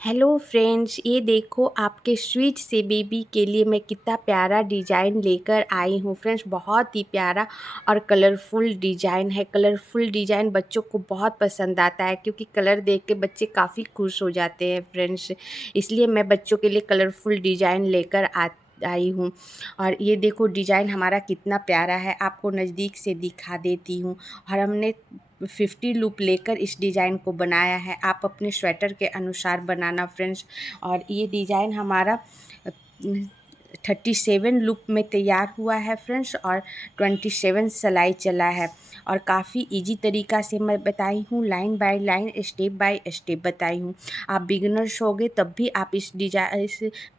Hello friends, ये देखो आपके स्वीट से बेबी के लिए मैं कितना प्यारा डिज़ाइन लेकर आई हूँ। फ्रेंड्स, बहुत ही प्यारा और कलरफुल डिज़ाइन है। कलरफुल डिज़ाइन बच्चों को बहुत पसंद आता है क्योंकि कलर देख के बच्चे काफ़ी खुश हो जाते हैं फ्रेंड्स। इसलिए मैं बच्चों के लिए कलरफुल डिज़ाइन लेकर आई हूँ। और ये देखो डिज़ाइन हमारा कितना प्यारा है, आपको नज़दीक से दिखा देती हूँ। और हमने 50 लूप लेकर इस डिज़ाइन को बनाया है। आप अपने स्वेटर के अनुसार बनाना फ्रेंड्स। और ये डिज़ाइन हमारा 37 लूप में तैयार हुआ है फ्रेंड्स, और 27 सिलाई चला है। और काफ़ी इजी तरीका से मैं बताई हूँ, line by line, step by step बताई हूँ। आप बिगिनर्स होगे तब भी आप इस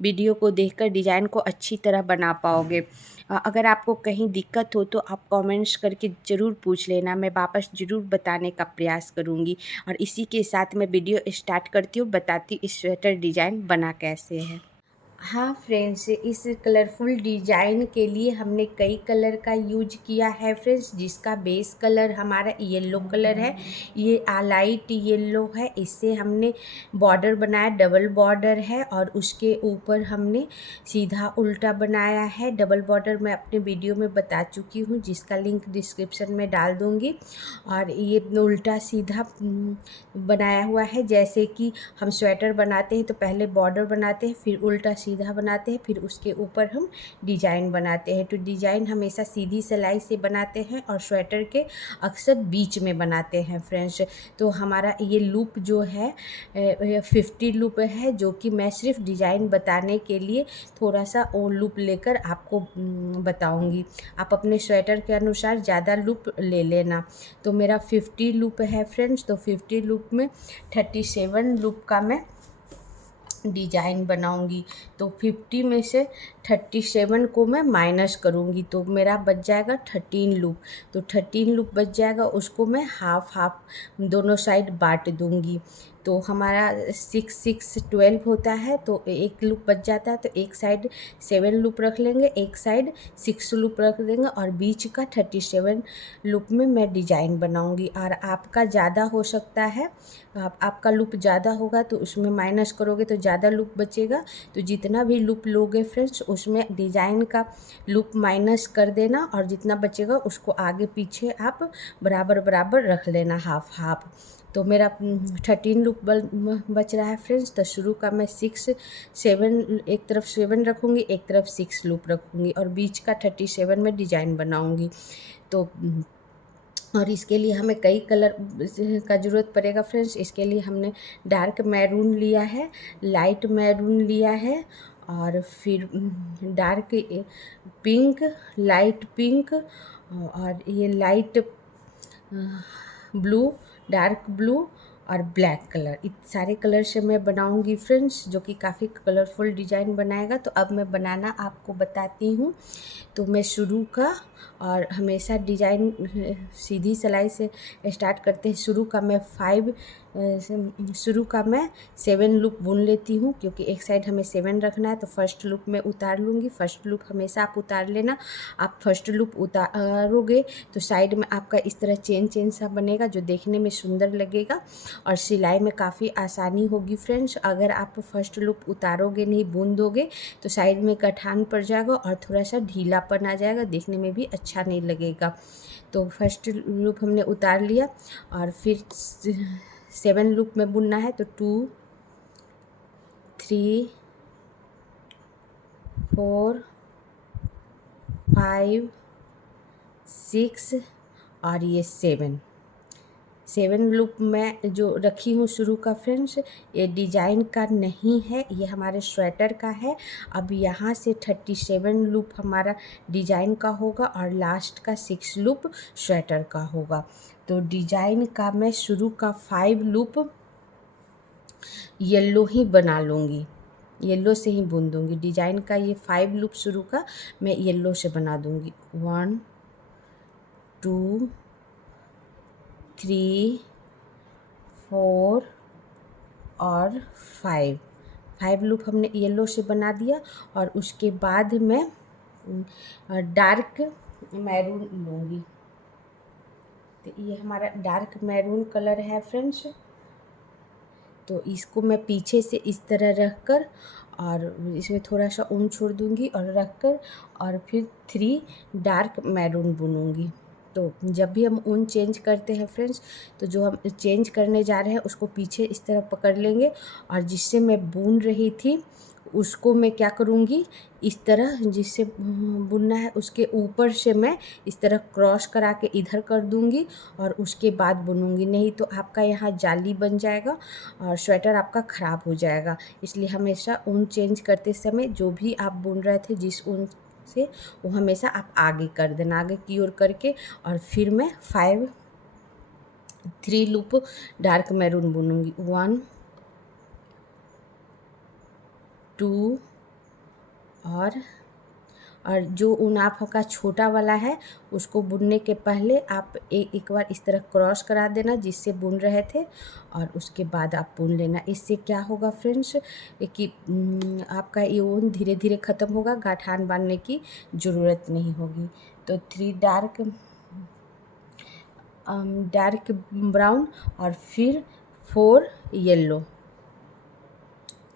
वीडियो को देखकर डिज़ाइन को अच्छी तरह बना पाओगे। अगर आपको कहीं दिक्कत हो तो आप कमेंट्स करके ज़रूर पूछ लेना, मैं वापस ज़रूर बताने का प्रयास करूँगी। और इसी के साथ मैं वीडियो स्टार्ट करती हूँ, बताती हूँ इस स्वेटर डिज़ाइन बना कैसे है। हाँ फ्रेंड्स, इस कलरफुल डिज़ाइन के लिए हमने कई कलर का यूज किया है फ्रेंड्स। जिसका बेस कलर हमारा येलो कलर है, ये लाइट येलो है। इससे हमने बॉर्डर बनाया, डबल बॉर्डर है। और उसके ऊपर हमने सीधा उल्टा बनाया है। डबल बॉर्डर मैं अपने वीडियो में बता चुकी हूँ, जिसका लिंक डिस्क्रिप्शन में डाल दूँगी। और ये उल्टा सीधा बनाया हुआ है। जैसे कि हम स्वेटर बनाते हैं तो पहले बॉर्डर बनाते हैं, फिर उल्टा सीधा बनाते हैं, फिर उसके ऊपर हम डिज़ाइन बनाते हैं। तो डिज़ाइन हमेशा सीधी सिलाई से बनाते हैं और स्वेटर के अक्सर बीच में बनाते हैं फ्रेंड्स। तो हमारा ये लूप जो है 50 लूप है, जो कि मैं सिर्फ डिज़ाइन बताने के लिए थोड़ा सा वो लूप लेकर आपको बताऊंगी। आप अपने स्वेटर के अनुसार ज़्यादा लूप ले लेना। तो मेरा 50 लूप है फ्रेंड्स। तो 50 लूप में 37 लूप का मैं डिज़ाइन बनाऊंगी। तो 50 में से 37 को मैं माइनस करूंगी तो मेरा बच जाएगा 13 लूप। तो 13 लूप बच जाएगा, उसको मैं हाफ हाफ दोनों साइड बांट दूंगी। तो हमारा 6 6 12 होता है, तो एक लूप बच जाता है। तो एक साइड 7 लूप रख लेंगे, एक साइड 6 लूप रख देंगे, और बीच का 37 लूप में मैं डिज़ाइन बनाऊंगी। और आपका ज़्यादा हो सकता है, आपका लूप ज़्यादा होगा तो उसमें माइनस करोगे तो ज़्यादा लूप बचेगा। तो जितना भी लूप लोगे फ्रेंड्स, उसमें डिज़ाइन का लूप माइनस कर देना, और जितना बचेगा उसको आगे पीछे आप बराबर बराबर रख लेना, हाफ हाफ। तो मेरा 13 लूप बच रहा है फ्रेंड्स। तो शुरू का मैं 6 7, एक तरफ 7 रखूँगी, एक तरफ 6 लूप रखूँगी, और बीच का 37 में डिज़ाइन बनाऊँगी। तो और इसके लिए हमें कई कलर का ज़रूरत पड़ेगा फ्रेंड्स। इसके लिए हमने डार्क मैरून लिया है, लाइट मैरून लिया है, और फिर डार्क पिंक, लाइट पिंक, और ये लाइट ब्लू, डार्क ब्लू, और ब्लैक कलर। इत सारे कलर से मैं बनाऊंगी फ्रेंड्स, जो कि काफ़ी कलरफुल डिज़ाइन बनाएगा। तो अब मैं बनाना आपको बताती हूँ। तो मैं शुरू का, और हमेशा डिज़ाइन सीधी सिलाई से स्टार्ट करते हैं। शुरू का मैं 7 लूप बुन लेती हूँ, क्योंकि एक साइड हमें 7 रखना है। तो फर्स्ट लूप में उतार लूँगी। फर्स्ट लूप हमेशा आप उतार लेना। आप फर्स्ट लूप उतारोगे तो साइड में आपका इस तरह चेन चेन सा बनेगा, जो देखने में सुंदर लगेगा और सिलाई में काफ़ी आसानी होगी फ्रेंड्स। अगर आप फर्स्ट लूप उतारोगे नहीं, बुन दोगे, तो साइड में गठान पड़ जाएगा और थोड़ा सा ढीलापन आ जाएगा, देखने में भी अच्छा नहीं लगेगा। तो फर्स्ट लूप हमने उतार लिया, और फिर 7 लूप में बुनना है। तो 2 3 4 5 6 और ये 7 लूप मैं जो रखी हूँ शुरू का फ्रेंड्स, ये डिज़ाइन का नहीं है, ये हमारे स्वेटर का है। अब यहाँ से 37 लूप हमारा डिज़ाइन का होगा, और लास्ट का 6 लूप स्वेटर का होगा। तो डिज़ाइन का मैं शुरू का 5 लूप येलो ही बना लूँगी, येलो से ही बुन दूँगी। डिज़ाइन का ये 5 लूप शुरू का मैं येलो से बना दूँगी। 1 2 3 4 और 5 लूप हमने येलो से बना दिया। और उसके बाद मैं डार्क मैरून लूँगी। तो ये हमारा डार्क मैरून कलर है फ्रेंड्स। तो इसको मैं पीछे से इस तरह रख कर और इसमें थोड़ा सा ऊन छोड़ दूँगी और रख कर और फिर 3 डार्क मैरून बुनूँगी। तो जब भी हम ऊन चेंज करते हैं फ्रेंड्स, तो जो हम चेंज करने जा रहे हैं उसको पीछे इस तरह पकड़ लेंगे और जिससे मैं बुन रही थी उसको मैं क्या करूँगी, इस तरह जिससे बुनना है उसके ऊपर से मैं इस तरह क्रॉस करा के इधर कर दूँगी और उसके बाद बुनूँगी, नहीं तो आपका यहाँ जाली बन जाएगा और स्वेटर आपका ख़राब हो जाएगा। इसलिए हमेशा ऊन चेंज करते समय जो भी आप बुन रहे थे जिस ऊन से, वो हमेशा आप आगे कर देना, आगे की ओर करके और फिर मैं 3 लूप डार्क मैरून बुनूँगी। 1 2 और जो ऊन आपका छोटा वाला है उसको बुनने के पहले आप एक बार इस तरह क्रॉस करा देना जिससे बुन रहे थे और उसके बाद आप बुन लेना। इससे क्या होगा फ्रेंड्स कि आपका ये ऊन धीरे धीरे ख़त्म होगा, गाठान बांधने की ज़रूरत नहीं होगी। तो 3 डार्क ब्राउन और फिर 4 येलो,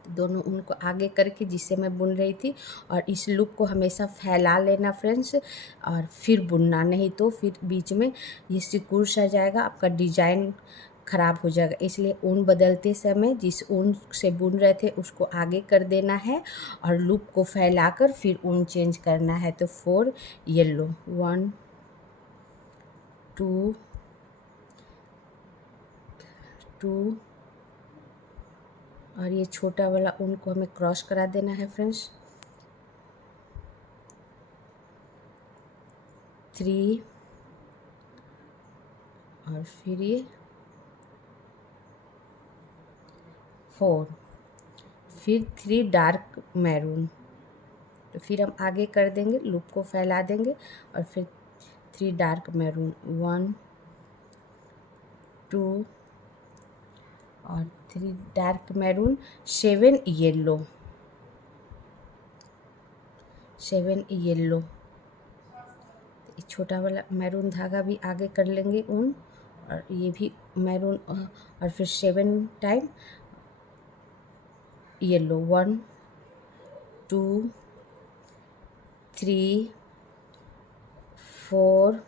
दोनों उनको आगे करके जिससे मैं बुन रही थी और इस लूप को हमेशा फैला लेना फ्रेंड्स और फिर बुनना, नहीं तो फिर बीच में ये सिकुड़ सा जाएगा, आपका डिजाइन ख़राब हो जाएगा। इसलिए ऊन बदलते समय जिस ऊन से बुन रहे थे उसको आगे कर देना है और लूप को फैलाकर फिर ऊन चेंज करना है। तो 4 येलो, 1 2 2 और ये छोटा वाला ऊन को हमें क्रॉस करा देना है फ्रेंड्स। 3 और फिर ये 4, फिर 3 डार्क मैरून। तो फिर हम आगे कर देंगे, लूप को फैला देंगे और फिर 3 डार्क मैरून, 1 2 और 3 डार्क मैरून, 7 येलो, 7 येलो। छोटा वाला मैरून धागा भी आगे कर लेंगे ऊन और ये भी मैरून और फिर 7 टाइम येलो, 1 2 3 4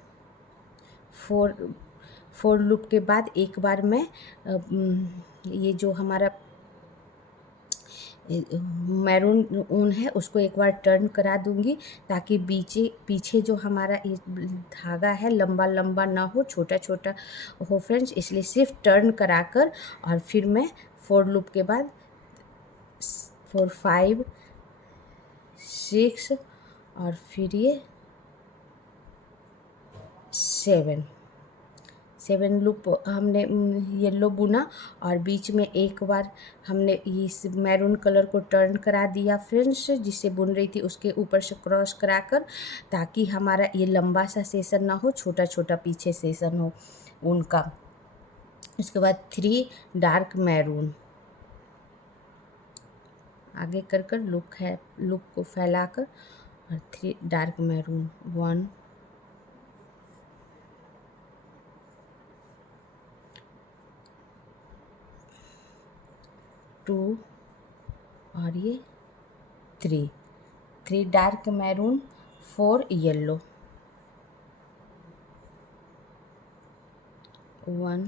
4 लूप के बाद एक बार मैं ये जो हमारा मैरून ऊन है उसको एक बार टर्न करा दूंगी ताकि पीछे जो हमारा ये धागा है लंबा लंबा ना हो, छोटा छोटा हो फ्रेंड्स। इसलिए सिर्फ टर्न कराकर और फिर मैं 4 लूप के बाद 4 5 6 और फिर ये 7 लूप हमने येलो बुना और बीच में एक बार हमने इस मैरून कलर को टर्न करा दिया फ्रेंड्स, जिससे बुन रही थी उसके ऊपर से क्रॉस कराकर, ताकि हमारा ये लंबा सा सेशन ना हो, छोटा छोटा पीछे सेशन हो उनका। उसके बाद 3 डार्क मैरून आगे कर लूप को फैलाकर और 3 डार्क मैरून, 1 2 और ये 3 डार्क मैरून, 4 येलो, 1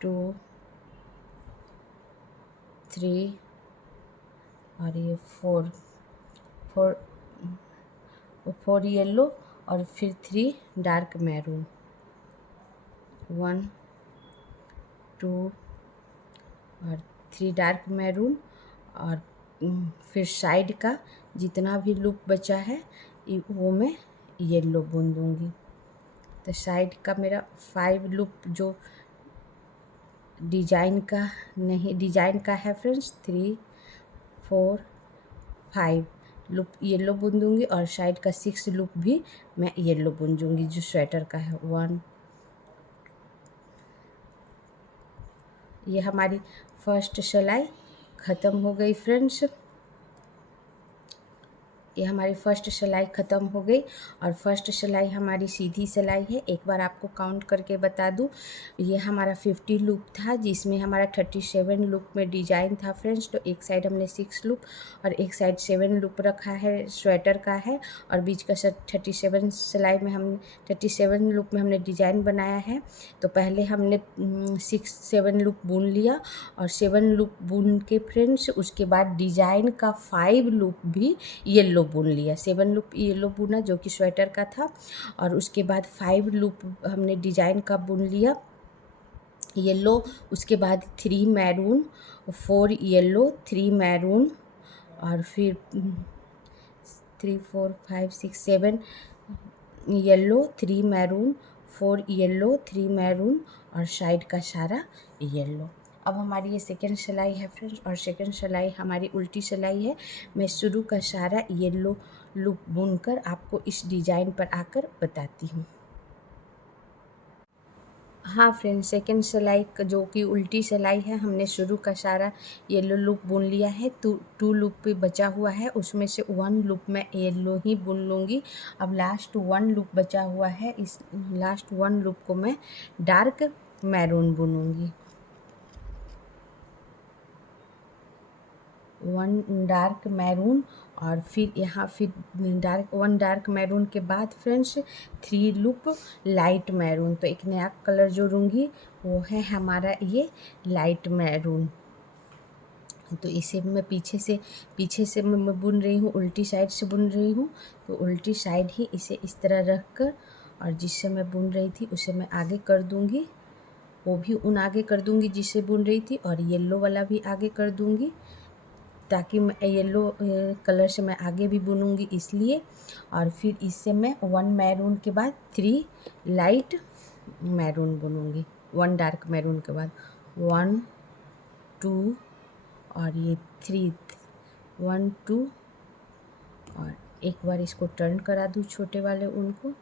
2 3 और ये 4 येलो और फिर 3 डार्क मैरून, 1 2 और 3 डार्क मैरून और फिर साइड का जितना भी लूप बचा है वो मैं येलो बुन दूँगी। तो साइड का मेरा 5 लूप जो डिजाइन का है फ्रेंड्स, 3 4 5 लूप येलो बुन दूँगी और साइड का 6 लूप भी मैं येलो बुन दूँगी जो स्वेटर का है। 1 ये हमारी फर्स्ट सिलाई ख़त्म हो गई फ्रेंड्स। ये हमारी फर्स्ट सिलाई ख़त्म हो गई और फर्स्ट सिलाई हमारी सीधी सिलाई है। एक बार आपको काउंट करके बता दूँ, ये हमारा 50 लूप था जिसमें हमारा 37 लूप में डिजाइन था फ्रेंड्स। तो एक साइड हमने 6 लूप और एक साइड 7 लूप रखा है, स्वेटर का है, और बीच का 37 सिलाई में हम 37 लूप में हमने डिजाइन बनाया है। तो पहले हमने 6-7 लूप बुन लिया और 7 लूप बुन के फ्रेंड्स उसके बाद डिजाइन का 5 लूप भी येलो बुन लिया। 7 लूप येलो बुना जो कि स्वेटर का था, और उसके बाद 5 लूप हमने डिजाइन का बुन लिया येलो। उसके बाद 3 मैरून, 4 येलो, 3 मैरून, और फिर 3 4 5 6 7 येलो, 3 मैरून, 4 येलो, 3 मैरून, और साइड का सारा येलो। अब हमारी ये सेकेंड सिलाई है फ्रेंड्स, और सेकेंड सिलाई हमारी उल्टी सिलाई है। मैं शुरू का सारा येलो लूप बुनकर आपको इस डिज़ाइन पर आकर बताती हूँ। हाँ फ्रेंड्स, सेकेंड सिलाई जो कि उल्टी सिलाई है, हमने शुरू का सारा येलो लूप बुन लिया है। 2 लूप पे बचा हुआ है, उसमें से 1 लूप मैं येलो ही बुन लूँगी। अब लास्ट 1 लूप बचा हुआ है, इस लास्ट 1 लूप को मैं डार्क मैरून बुनूँगी। 1 डार्क मैरून, और फिर यहाँ फिर 1 डार्क मैरून के बाद फ्रेंड्स 3 लूप लाइट मैरून। तो एक नया कलर जोड़ूंगी, वो है हमारा ये लाइट मैरून। तो इसे मैं पीछे से मैं बुन रही हूँ, उल्टी साइड से बुन रही हूँ। तो उल्टी साइड ही इसे इस तरह रख कर, और जिससे मैं बुन रही थी उसे मैं आगे कर दूँगी, वो भी उन आगे कर दूँगी जिससे बुन रही थी, और येलो वाला भी आगे कर दूँगी, ताकि मैं येलो कलर से मैं आगे भी बुनूंगी इसलिए। और फिर इससे मैं 1 मैरून के बाद 3 लाइट मैरून बुनूंगी। 1 डार्क मैरून के बाद 1 2 और ये 3, 1 2, और एक बार इसको टर्न करा दूँ छोटे वाले उनको,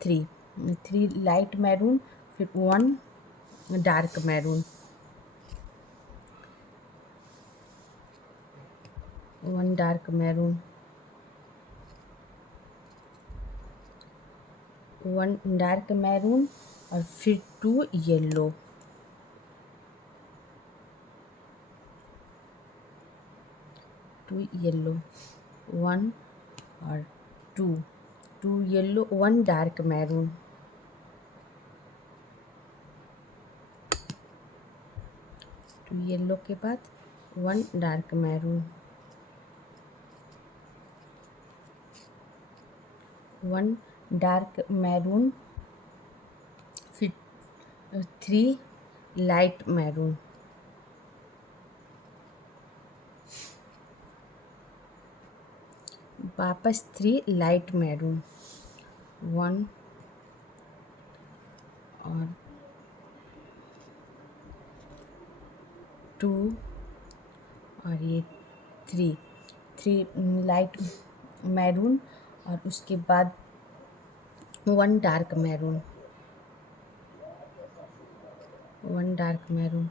3 लाइट मैरून, फिर 1 dark maroon, 1 dark maroon, 1 dark maroon, और फिर 2 येलो, 2 येलो, 1 और 2 येलो, 1 डार्क मैरून, 2 येलो के बाद 1 डार्क मैरून, 1 डार्क मैरून, फिर 3 लाइट मैरून, वापस 3 लाइट मैरून, 1 और 2 और ये 3 लाइट मैरून, और उसके बाद 1 dark maroon, 1 dark maroon,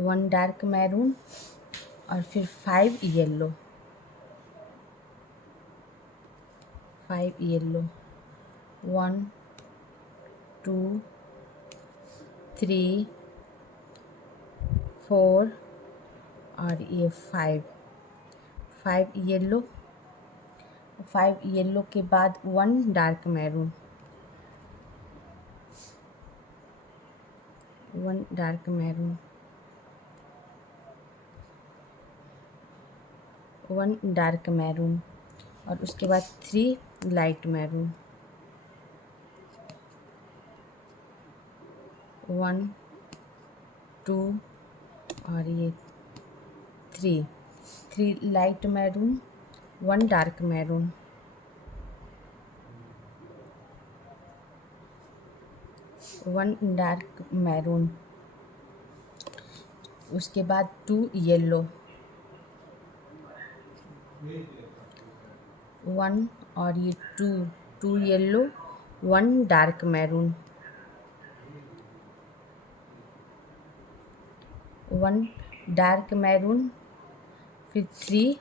1 dark maroon, और फिर 5 येलो, 5 येलो, 1 2 3 4 और ये 5 येलो, 5 येलो के बाद 1 dark maroon, 1 dark maroon, 1 dark maroon, और उसके बाद 3 लाइट मैरून, 1 2 और ये 3 light maroon, 1 dark maroon, 1 dark maroon, उसके बाद 2 येलो, 1 और ये 2 yellow, 1 dark maroon, 1 dark maroon, फिर 3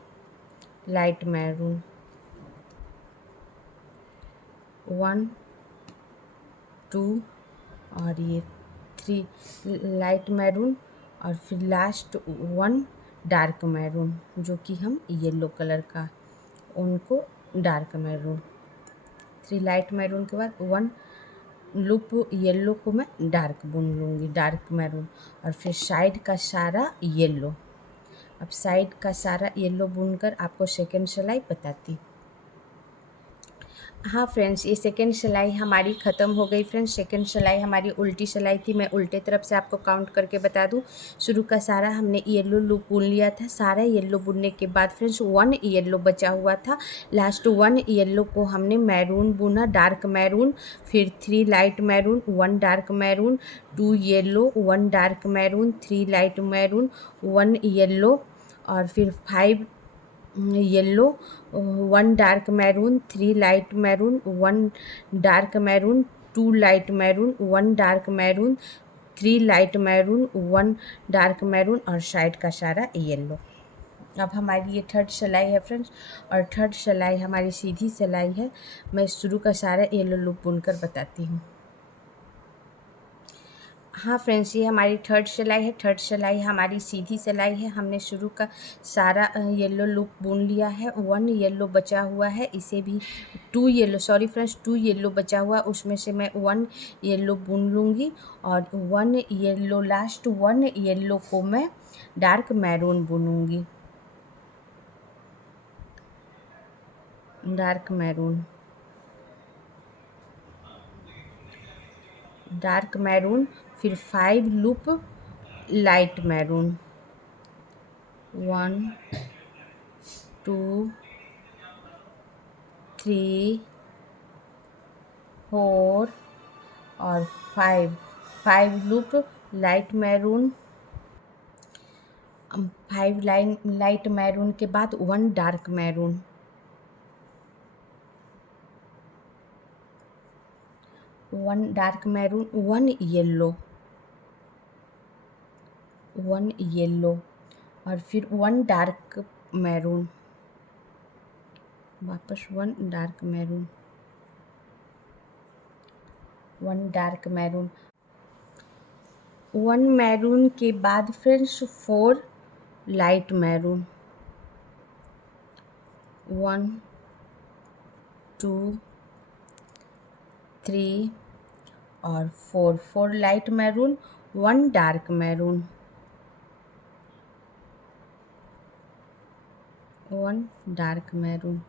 लाइट मैरून, 1 2 और ये 3 लाइट मैरून और फिर लास्ट 1 डार्क मैरून, जो कि हम येलो कलर का, उनको डार्क मैरून। 3 लाइट मैरून के बाद 1 लूप येलो को मैं डार्क बुन लूँगी, डार्क मैरून, और फिर साइड का सारा येलो। अब साइड का सारा येलो बुनकर आपको सेकेंड सिलाई बताती। हाँ फ्रेंड्स, ये सेकेंड सिलाई हमारी ख़त्म हो गई फ्रेंड्स। सेकेंड सिलाई हमारी उल्टी सिलाई थी, मैं उल्टे तरफ से आपको काउंट करके बता दूँ। शुरू का सारा हमने येलो लूप बुन लिया था, सारा येलो बुनने के बाद फ्रेंड्स 1 येलो बचा हुआ था। लास्ट 1 येलो को हमने मैरून बुना, डार्क मैरून, फिर 3 light maroon, 1 dark maroon, 2 yellow, 1 dark maroon, 3 light maroon, 1 yellow, और फिर 5 yellow, 1 dark maroon, 3 light maroon, 1 dark maroon, 2 light maroon, 1 dark maroon, 3 light maroon, 1 dark maroon, और साइड का सारा yellow. अब हमारी ये थर्ड सिलाई है फ्रेंड्स, और थर्ड सिलाई हमारी सीधी सिलाई है। मैं शुरू का सारा येलो लूप बुनकर बताती हूँ। हाँ फ्रेंड्स, ये हमारी थर्ड सिलाई है। थर्ड सिलाई हमारी सीधी सिलाई है। हमने शुरू का सारा येलो लूप बुन लिया है। 1 येलो बचा हुआ है, इसे भी 2 येलो, सॉरी फ्रेंड्स, 2 येलो बचा हुआ, उसमें से मैं 1 येलो बुन लूँगी, और 1 येलो, लास्ट 1 येलो को मैं डार्क मैरून बुनूँगी, डार्क मैरून, डार्क मैरून, फिर 5 लूप लाइट मैरून, 1 2 3 4 और 5 loop light maroon. 5 light maroon के बाद 1 dark maroon, 1 dark maroon, 1 yellow, 1 yellow, और फिर 1 डार्क मैरून, वापस 1 dark maroon, 1 dark maroon, 1 maroon के बाद फ्रेंड्स 4 लाइट मैरून, 1 2 3 और 4 light maroon, 1 dark maroon, 1 dark maroon,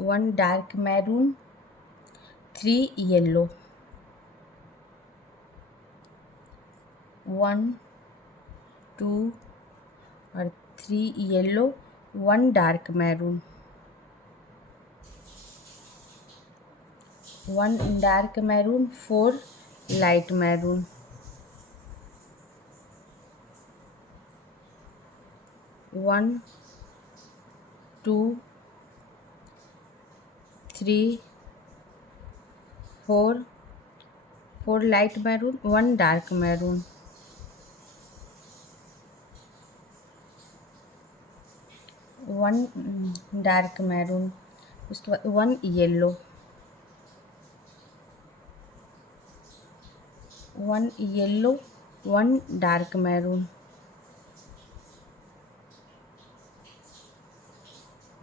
1 dark maroon, 3 yellow, 1 2 और 3 yellow, 1 dark maroon, 1 dark maroon, 4 light maroon, 1 2 3 4 light maroon, 1 dark maroon, 1 dark maroon, उसके बाद 1 yellow, 1 yellow, 1 dark maroon,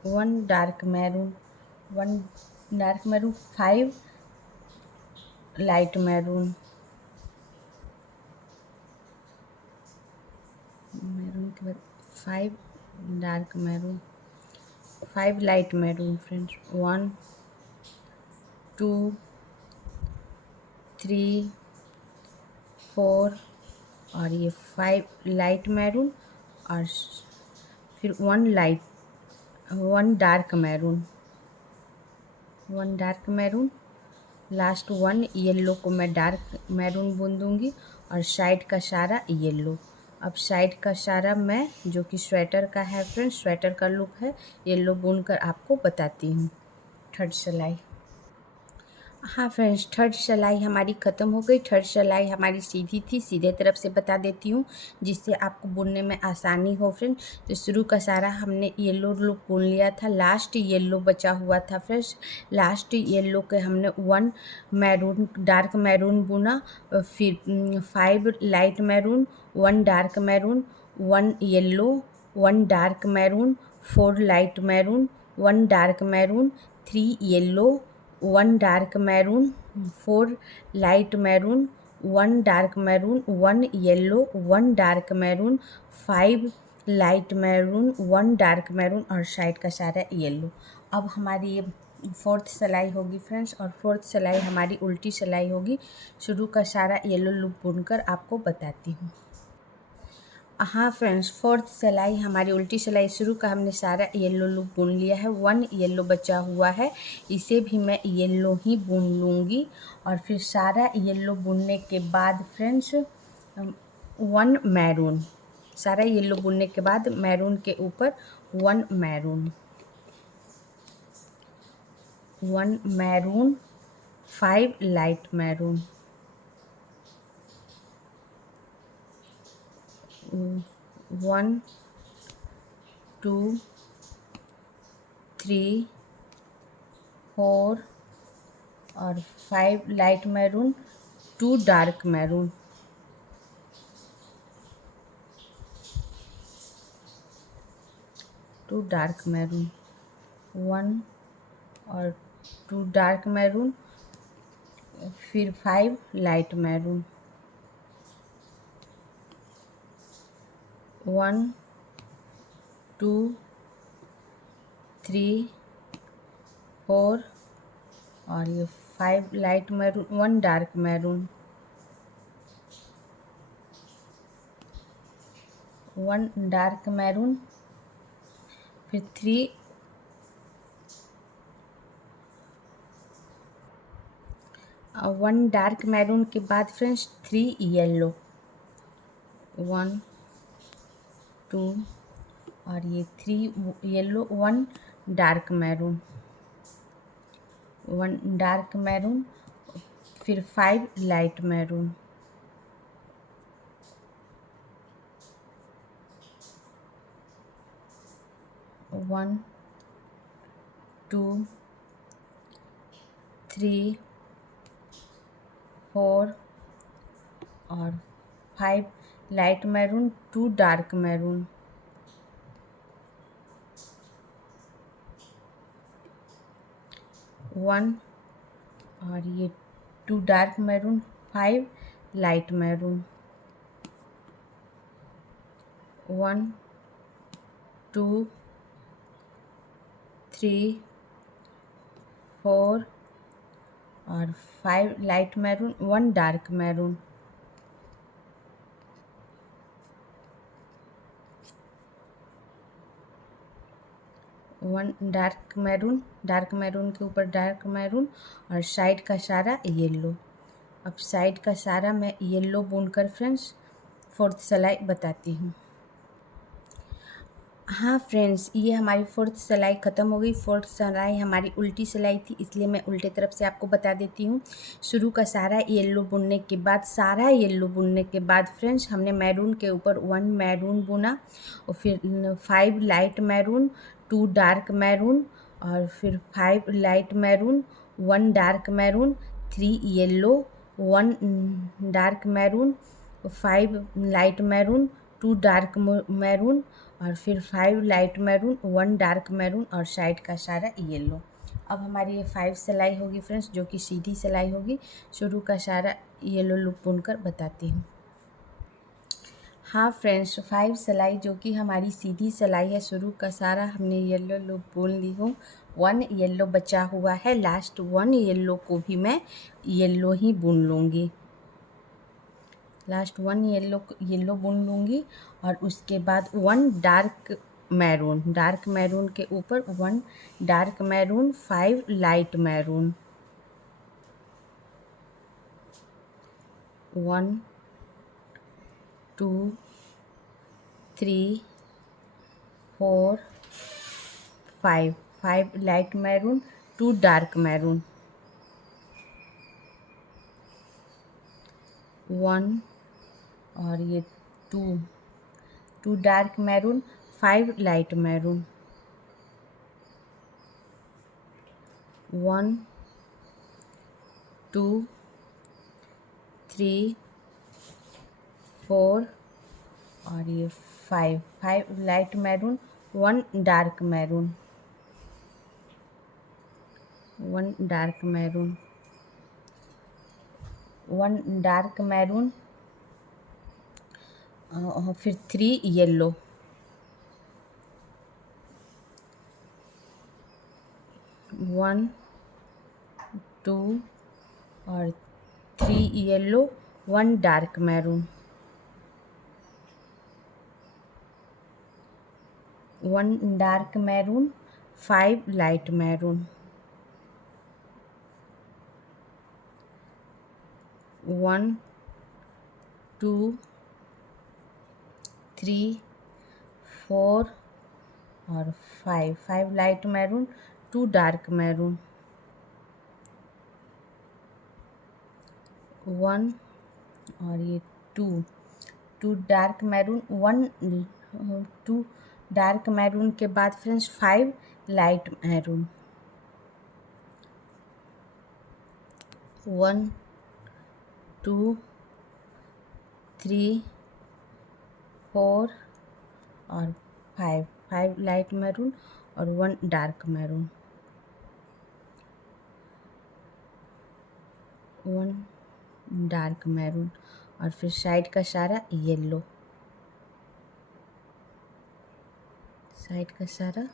1 dark maroon, 1 dark maroon, 5 light maroon, maroon के बाद 5 dark maroon, 5 light maroon friends, 1 2 3 4 और ये 5 light maroon, और फिर 1 dark maroon, 1 dark maroon, last 1 yellow को मैं डार्क मैरून बुन दूँगी, और साइड का सारा येलो। अब साइड का सारा मैं, जो कि स्वेटर का है फ्रेंड्स, स्वेटर का लुक है, येलो बुनकर आपको बताती हूँ थर्ड सिलाई। हाँ फ्रेंड्स, थर्ड सिलाई हमारी ख़त्म हो गई। थर्ड सिलाई हमारी सीधी थी, सीधे तरफ से बता देती हूँ जिससे आपको बुनने में आसानी हो फ्रेंड्स। तो शुरू का सारा हमने येलो लूप बुन लिया था, लास्ट येलो बचा हुआ था फ्रेंड्स। लास्ट येलो के हमने 1 मैरून डार्क मैरून बुना, फिर 5 light maroon, 1 dark maroon, 1 yellow, 1 dark maroon, 4 light maroon, 1 dark maroon, 3 yellow, 1 dark maroon, 4 light maroon, 1 dark maroon, 1 yellow, 1 dark maroon, 5 light maroon, 1 dark maroon और side का सारा yellow. अब हमारी ये फोर्थ सिलाई होगी फ्रेंड्स, और फोर्थ सिलाई हमारी उल्टी सिलाई होगी। शुरू का सारा येलो लूप बुनकर आपको बताती हूँ। हाँ फ्रेंड्स, फोर्थ सिलाई हमारी उल्टी सिलाई शुरू का हमने सारा येलो लूप बुन लिया है। 1 येलो बचा हुआ है, इसे भी मैं येलो ही बुन लूँगी। और फिर सारा येलो बुनने के बाद फ्रेंड्स 1 मैरून, सारा येलो बुनने के बाद मैरून के ऊपर 1 मैरून, 1 मैरून, 5 लाइट मैरून, 1 2 3 4 और 5 light maroon, 2 dark maroon, 2 dark maroon, 1 और 2 डार्क मैरून, फिर 5 लाइट मैरून, 1 2 3 4 और ये 5 light maroon, 1 dark maroon, 1 dark maroon, फिर 1 डार्क मैरून के बाद फ्रेंड्स 3 येलो, 1 2 और ये 3 yellow, 1 dark maroon, 1 dark maroon, फिर 5 लाइट मैरून, 1 2 3 4 और 5 लाइट मैरून, 2 डार्क मैरून, 1 और ये 2 डार्क मैरून, 5 लाइट मैरून, 1 2 3 4 और 5 light maroon, 1 dark maroon, 1 dark maroon, dark maroon के ऊपर डार्क मैरून और साइड का सारा येलो। अब साइड का सारा मैं येलो बुनकर फ्रेंड्स फोर्थ सिलाई बताती हूँ। हाँ फ्रेंड्स, ये हमारी फोर्थ सिलाई ख़त्म हो गई। फोर्थ सिलाई हमारी उल्टी सिलाई थी, इसलिए मैं उल्टे तरफ से आपको बता देती हूँ। शुरू का सारा येलो बुनने के बाद, सारा येलो बुनने के बाद फ्रेंड्स हमने मैरून के ऊपर 1 मैरून बुना, और फिर 5 लाइट मैरून, 2 डार्क मैरून और फिर 5 light maroon, 1 dark maroon, 3 yellow, 1 dark maroon, 5 light maroon, 2 dark maroon और फिर 5 लाइट मैरून, 1 डार्क मैरून और साइड का सारा येलो। अब हमारी ये 5 सिलाई होगी फ्रेंड्स, जो कि सीधी सिलाई होगी। शुरू का सारा येलो लूप बुनकर बताती हूँ। हाँ फ्रेंड्स, 5 सिलाई जो कि हमारी सीधी सिलाई है, शुरू का सारा हमने येलो लूप बुन ली हूँ। 1 येलो बचा हुआ है, लास्ट 1 येलो को भी मैं येलो ही बुन लूँगी। लास्ट 1 येलो बुन लूँगी और उसके बाद 1 डार्क मैरून, डार्क मैरून के ऊपर 1 dark maroon, 5 light maroon, 1 2 3 4 5 light maroon, 2 dark maroon, one, और ये two, two dark maroon, 5 light maroon, 1 2 3 4, और ये 5, 5 light maroon, 1 dark maroon, 1 dark maroon, 1 dark maroon, फिर 3 येलो, 1 2 और 3 yellow, 1 dark maroon, 1 dark maroon, 5 light maroon, 1 2 3 4 और 5, 5 light maroon, 2 dark maroon, 1 और ये 2, 2 dark maroon, 2 dark maroon के बाद फ्रेंड्स 5 लाइट मैरून, 1 2 3 4 और 5, 5 लाइट मैरून और 1 डार्क मैरून, 1 डार्क मैरून, और फिर साइड का सारा येलो, साइड का सारा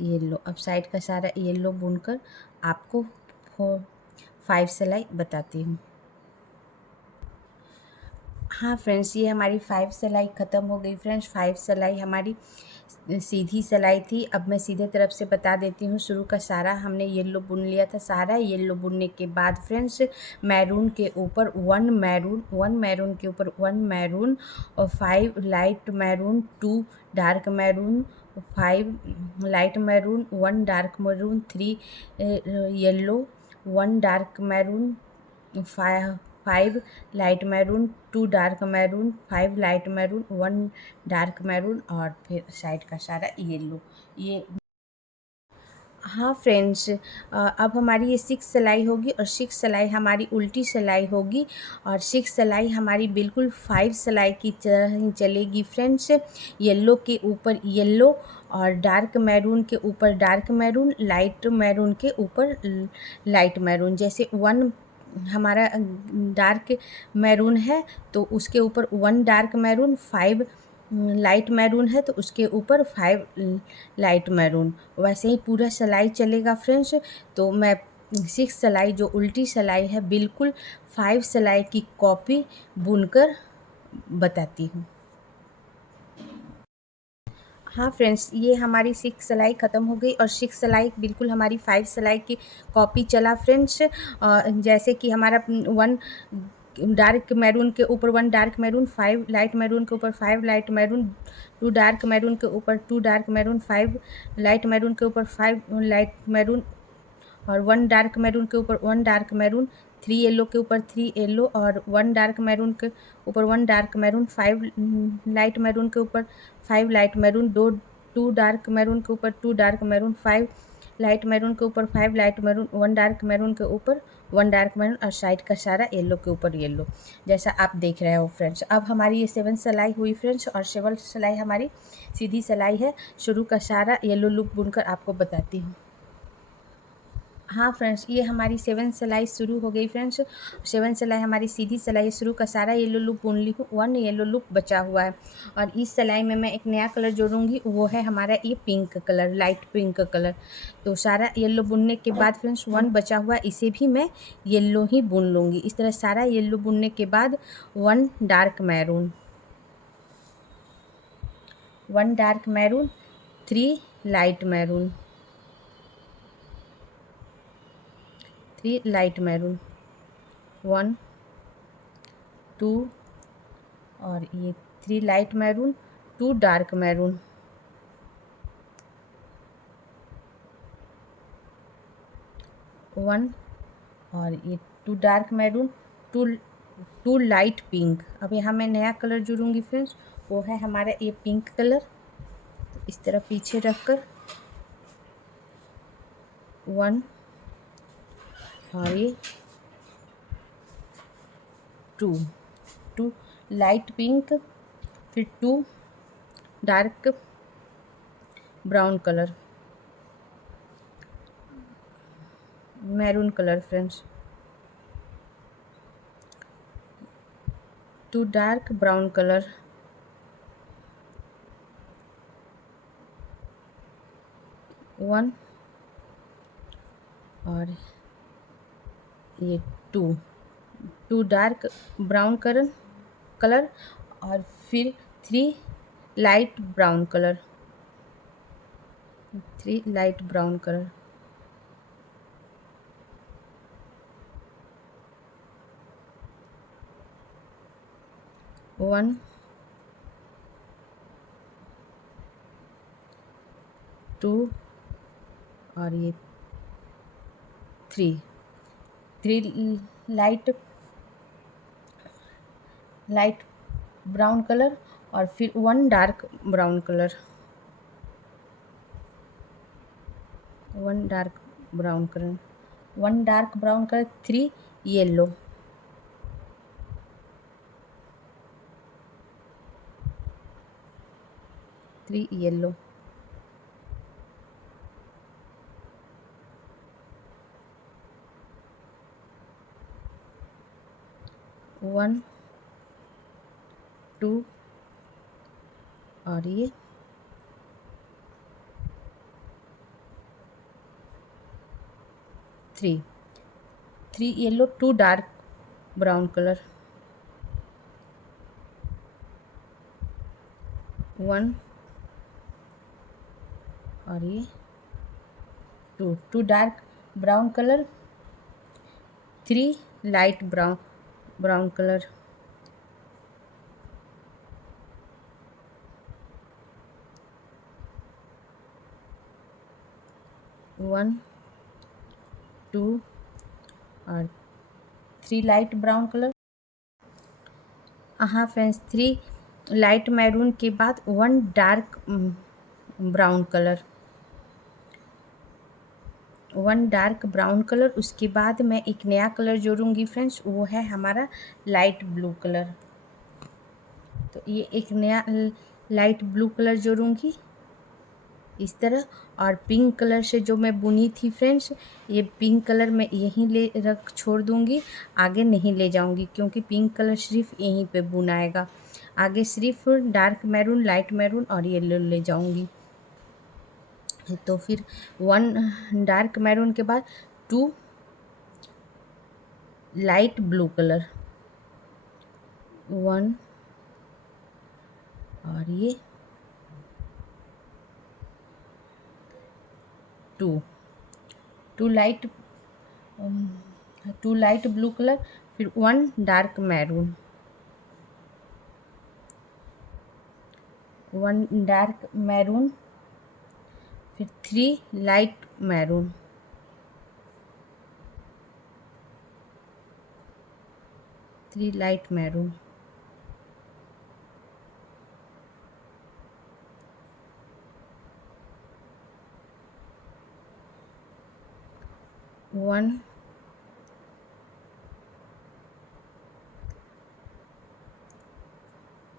येलो। अब साइड का सारा येलो बुनकर आपको 5 सिलाई बताती हूँ। हाँ फ्रेंड्स, ये हमारी 5 सिलाई ख़त्म हो गई फ्रेंड्स। 5 सिलाई हमारी सीधी सिलाई थी। अब मैं सीधे तरफ से बता देती हूँ। शुरू का सारा हमने येलो बुन लिया था। सारा येलो बुनने के बाद फ्रेंड्स मैरून के ऊपर 1 मैरून, 1 मैरून के ऊपर 1 मैरून और 5 light maroon, 2 dark maroon, 5 light maroon, 1 dark maroon, 3 yellow, 1 dark maroon, 5 light maroon, 2 dark maroon, 5 light maroon, 1 dark maroon और फिर साइड का सारा येलो। ये हाँ फ्रेंड्स, अब हमारी ये 6 सिलाई होगी और 6 सिलाई हमारी उल्टी सिलाई होगी और 6 सिलाई हमारी बिल्कुल 5 सिलाई की तरह ही चलेगी फ्रेंड्स। येलो के ऊपर येलो और डार्क मैरून के ऊपर डार्क मैरून, लाइट मैरून के ऊपर लाइट मैरून। जैसे 1 हमारा डार्क मैरून है तो उसके ऊपर 1 डार्क मैरून, 5 लाइट मैरून है तो उसके ऊपर 5 लाइट मैरून। वैसे ही पूरा सिलाई चलेगा फ्रेंड्स। तो मैं 6 सिलाई जो उल्टी सिलाई है बिल्कुल 5 सिलाई की कॉपी बुनकर बताती हूँ। हाँ फ्रेंड्स, ये हमारी 6 सिलाई ख़त्म हो गई और 6 सिलाई बिल्कुल हमारी 5 सिलाई की कॉपी चला फ्रेंड्स। जैसे कि हमारा 1 डार्क मैरून के ऊपर 1 डार्क मैरून, 5 लाइट मैरून के ऊपर 5 लाइट मैरून, 2 डार्क मैरून के ऊपर 2 डार्क मैरून, 5 लाइट मैरून के ऊपर 5 लाइट मैरून और 1 डार्क मैरून के ऊपर 1 डार्क मैरून, 3 येलो के ऊपर 3 येलो और 1 डार्क मैरून के ऊपर 1 डार्क मैरून, 5 लाइट मैरून के ऊपर 5 लाइट मैरून, 2 डार्क मैरून के ऊपर 2 डार्क मैरून, 5 लाइट मैरून के ऊपर 5 लाइट मैरून, 1 डार्क मैरून के ऊपर 1 डार्क मैरून और साइड का सारा येलो के ऊपर येलो, जैसा आप देख रहे हो फ्रेंड्स। अब हमारी ये 7 सिलाई हुई फ्रेंड्स और 7 सिलाई हमारी सीधी सिलाई है। शुरू का सारा येलो लूप बुनकर आपको बताती हूँ। हाँ फ्रेंड्स, ये हमारी 7 सिलाई शुरू हो गई फ्रेंड्स। 7 सिलाई हमारी सीधी सिलाई, शुरू का सारा येलो लूप बुन ली हूँ। 1 येलो लूप बचा हुआ है और इस सिलाई में मैं एक नया कलर जोड़ूंगी, वो है हमारा ये pink colour, light pink colour. तो सारा येलो बुनने के बाद फ्रेंड्स 1 बचा हुआ, इसे भी मैं येलो ही बुन लूँगी। इस तरह सारा येलो बुनने के बाद 1 dark maroon, 1 dark maroon, 3 light maroon, 3 light maroon, 1 2 और ये 3 लाइट मैरून, 2 डार्क मैरून, 1 और ये 2 dark maroon, 2 two light pink. अब यहाँ मैं नया कलर जोड़ूंगी फ्रेंड्स, वो है हमारा ये पिंक कलर। तो इस तरह पीछे रखकर 1 और ये 2 लाइट पिंक, फिर 2 dark brown colour, maroon colour friends, 2 dark brown colour, 1 और ये 2 डार्क ब्राउन कलर और फिर 3 light brown colour, 3 light brown colour, 1 2 और ये 3 लाइट ब्राउन कलर और फिर 1 dark brown colour, 1 dark brown colour, 1 dark brown colour, 3 yellow, 3 yellow, 1 2 और ये 3 येलो, 2 डार्क ब्राउन कलर, 1 और ये 2 dark brown colour, 3 light brown colour, 1 2 और 3 लाइट ब्राउन कलर। हाँ फ्रेंड्स, 3 लाइट मैरून के बाद 1 dark brown colour, 1 dark brown colour. उसके बाद मैं एक नया कलर जोड़ूंगी फ्रेंड्स, वो है हमारा लाइट ब्लू कलर। तो ये एक नया लाइट ब्लू कलर जोड़ूंगी इस तरह। और पिंक कलर से जो मैं बुनी थी फ्रेंड्स, ये पिंक कलर मैं यहीं छोड़ दूंगी, आगे नहीं ले जाऊंगी, क्योंकि पिंक कलर सिर्फ यहीं पे बुनाएगा। आगे सिर्फ डार्क मैरून, लाइट मैरून और येलो ले जाऊंगी। तो फिर 1 डार्क मैरून के बाद 2 लाइट ब्लू कलर, 1 और ये 2 लाइट ब्लू कलर, फिर 1 डार्क मैरून, 1 डार्क मैरून, फिर 3 लाइट मैरून, 3 लाइट मैरून, 1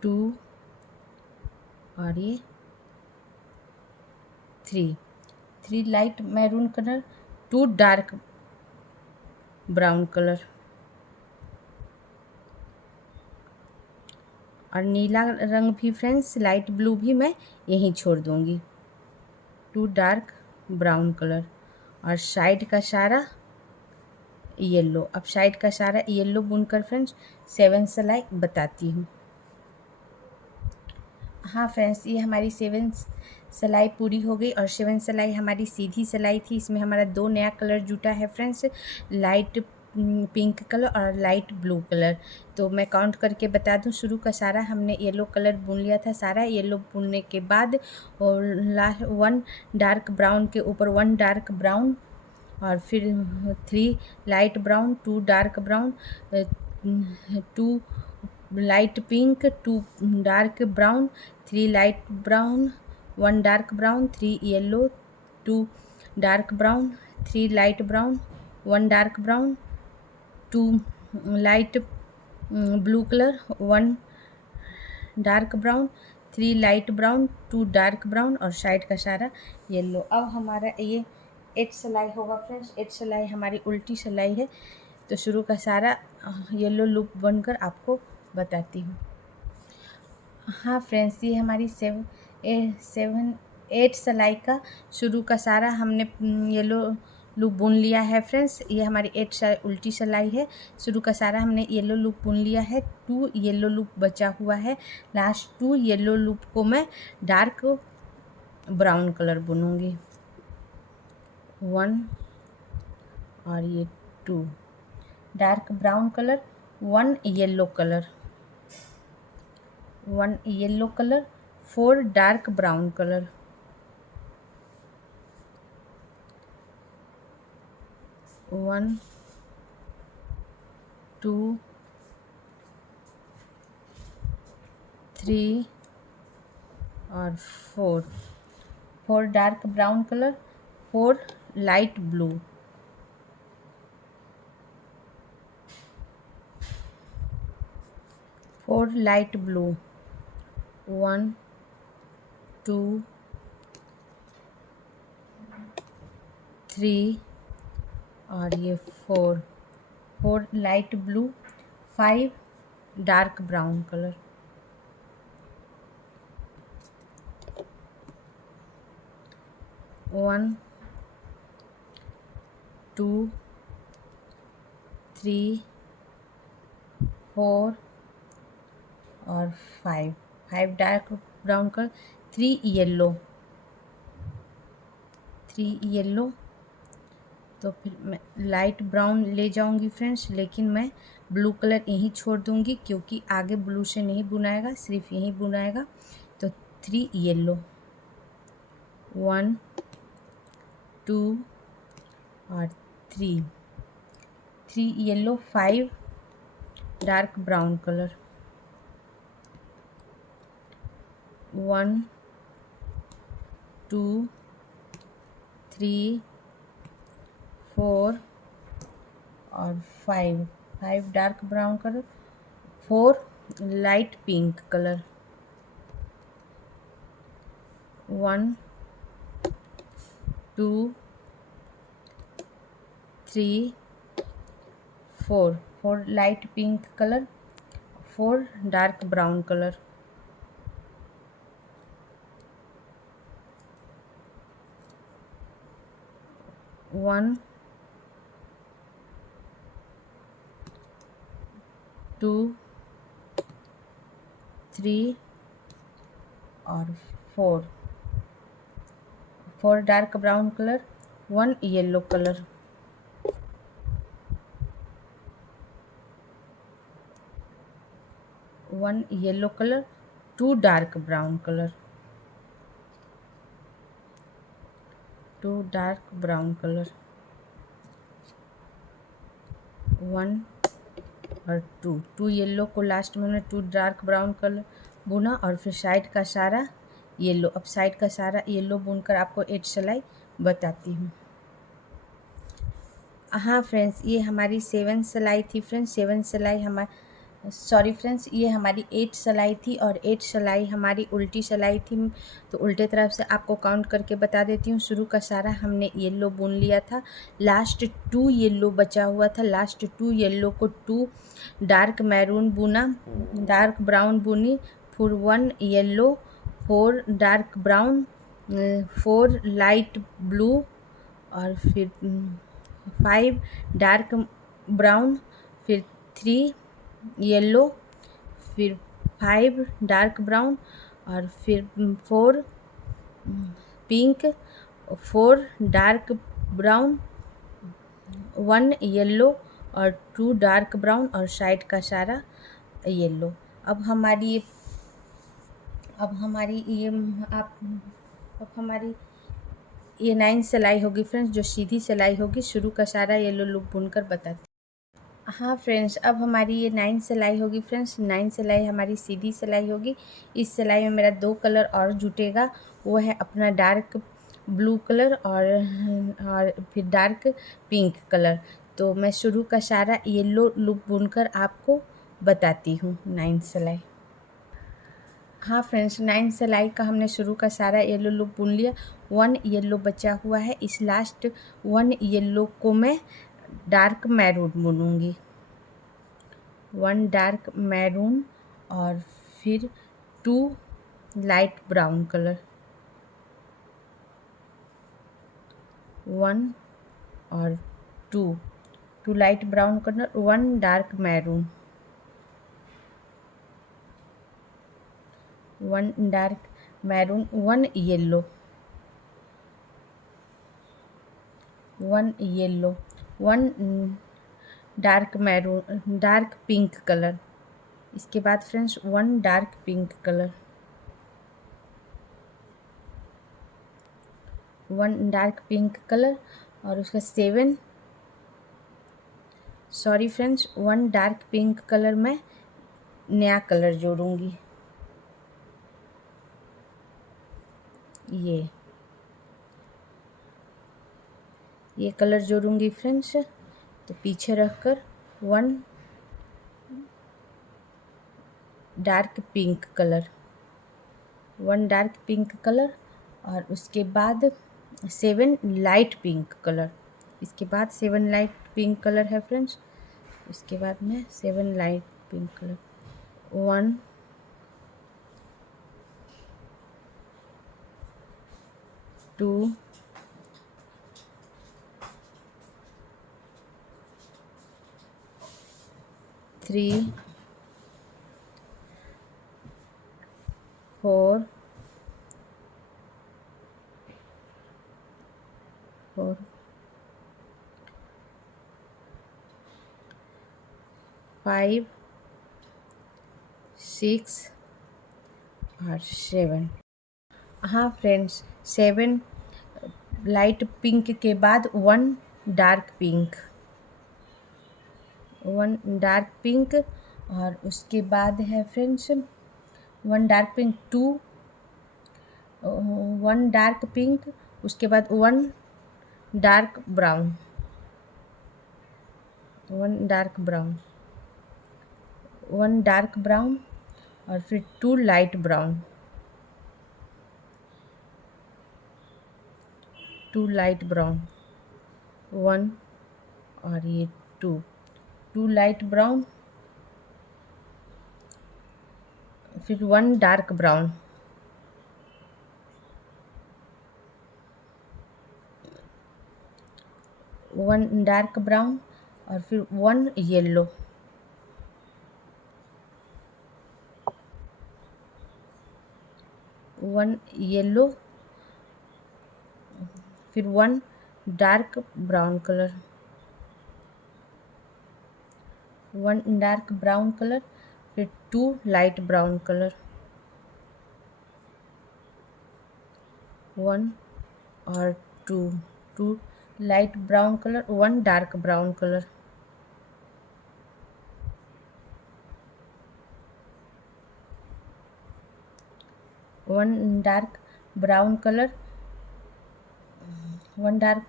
2 और ये 3 light maroon colour, 2 dark brown colour और नीला रंग भी फ्रेंड्स, लाइट ब्लू भी मैं यहीं छोड़ दूंगी, 2 डार्क ब्राउन कलर और साइड का सारा येलो। अब साइड का सारा येलो बुनकर फ्रेंड्स 7 सिलाई बताती हूँ। हाँ फ्रेंड्स, ये हमारी 7 सिलाई पूरी हो गई और 7 सिलाई हमारी सीधी सिलाई थी। इसमें हमारा 2 नया कलर जुटा है फ्रेंड्स, लाइट पिंक कलर और लाइट ब्लू कलर। तो मैं काउंट करके बता दूं, शुरू का सारा हमने येलो कलर बुन लिया था। सारा येलो बुनने के बाद और लास्ट 1 डार्क ब्राउन के ऊपर 1 डार्क ब्राउन और फिर 3 light brown, 2 dark brown, two light pink, two dark brown, three light brown, one dark brown, three yellow, two dark brown, three light brown, one dark brown, two light blue colour, one dark brown, three light brown, two dark brown और side का सारा yellow. अब हमारा ये 8 सिलाई होगा friends. 8 सिलाई हमारी उल्टी सिलाई है, तो शुरू का सारा येलो लूप बनकर आपको बताती हूँ। हाँ फ्रेंड्स, ये हमारी 8 सिलाई का शुरू का सारा हमने येलो लूप बुन लिया है फ्रेंड्स। ये हमारी 8 उल्टी सिलाई है। शुरू का सारा हमने येलो लूप बुन लिया है। 2 येलो लूप बचा हुआ है। लास्ट 2 येलो लूप को मैं डार्क ब्राउन कलर बुनूंगी। 1 और ये 2 dark brown colour, 1 yellow colour, 1 yellow colour, 4 dark brown colour, 1 2 3 और 4 dark brown colour, 4 light blue, 4 light blue, 1 2 3 और ये 4 light blue, 5 dark brown colour, 1 2 3 4 और 5 dark brown colour, 3 yellow, 3 yellow. तो फिर मैं लाइट ब्राउन ले जाऊंगी फ्रेंड्स, लेकिन मैं ब्लू कलर यहीं छोड़ दूंगी क्योंकि आगे ब्लू से नहीं बुनाएगा, सिर्फ यहीं बुनाएगा। तो 3 येलो, 1 2 और 3 येलो, 5 डार्क ब्राउन कलर, 1 2 3 4 और 5 dark brown colour, 4 light pink colour, 1 2 3 4 light pink colour, 4 dark brown colour, 1 2 3 और 4 dark brown colour, 1 yellow colour, 1 yellow colour, 2 dark brown colour, 2 dark brown colour, 1 और 2 yellow को last में 2 dark brown colour बुना और फिर side का सारा yellow. अब साइड का सारा येलो बुनकर आपको 8 सिलाई बताती हूँ। हाँ फ्रेंड्स, ये हमारी 7 सिलाई थी फ्रेंड्स। 7 सिलाई सॉरी फ्रेंड्स, ये हमारी 8 सिलाई थी और 8 सिलाई हमारी उल्टी सिलाई थी। तो उल्टे तरफ से आपको काउंट करके बता देती हूँ। शुरू का सारा हमने येलो बुन लिया था, लास्ट 2 येलो बचा हुआ था। लास्ट 2 येलो को 2 डार्क मैरून बुना, डार्क ब्राउन बुनी, फिर 1 yellow, 4 dark brown, 4 light blue और फिर 5 डार्क ब्राउन, फिर 3 येलो, फिर 5 डार्क ब्राउन और फिर 4 पिंक, 4 डार्क ब्राउन, 1 येलो और 2 डार्क ब्राउन और साइड का सारा येलो। अब हमारी ये 9 सिलाई होगी फ्रेंड्स, जो सीधी सिलाई होगी। शुरू का सारा येलो लूप बुनकर बताती। हाँ फ्रेंड्स, अब हमारी ये 9 सिलाई होगी फ्रेंड्स। 9 सिलाई हमारी सीधी सिलाई होगी। इस सिलाई में मेरा 2 कलर और जुटेगा, वो है अपना डार्क ब्लू कलर और फिर डार्क पिंक कलर। तो मैं शुरू का सारा येलो लूप बुनकर आपको बताती हूँ 9 सिलाई। हाँ फ्रेंड्स, 9 सिलाई का हमने शुरू का सारा येलो लूप बुन लिया। 1 येलो बचा हुआ है। इस लास्ट 1 येलो को मैं डार्क मैरून बुनूंगी। 1 डार्क मैरून और फिर 2 लाइट ब्राउन कलर, 1 और 2 light brown colour, 1 dark maroon, 1 dark maroon, 1 yellow, 1 yellow, 1 dark maroon dark pink colour. इसके बाद friends 1 dark pink colour, 1 dark pink colour और उसका 1 डार्क पिंक कलर में नया colour जोड़ूंगी। ये कलर जोड़ूंगी फ्रेंड्स। तो पीछे रखकर 1 dark pink colour, 1 dark pink colour और उसके बाद 7 लाइट पिंक कलर। इसके बाद 7 लाइट पिंक कलर है फ्रेंड्स। इसके बाद में 7 लाइट पिंक कलर, 1 2 3 4 5 6 और 7। हाँ फ्रेंड्स, 7 लाइट पिंक के बाद 1 डार्क पिंक, 1 डार्क पिंक और उसके बाद है friends 1 dark pink, 1 dark pink, उसके बाद 1 dark brown, 1 dark brown, 1 dark brown और फिर 2 लाइट ब्राउन, 2 लाइट ब्राउन, 1 और ये 2 लाइट ब्राउन, फिर 1 डार्क ब्राउन, 1 डार्क ब्राउन और फिर 1 येलो, 1 येलो, फिर 1 dark brown colour, 1 dark brown colour, फिर 2 लाइट ब्राउन कलर, 1 और 2 light brown colour, 1 dark brown colour, 1 dark brown colour, 1 dark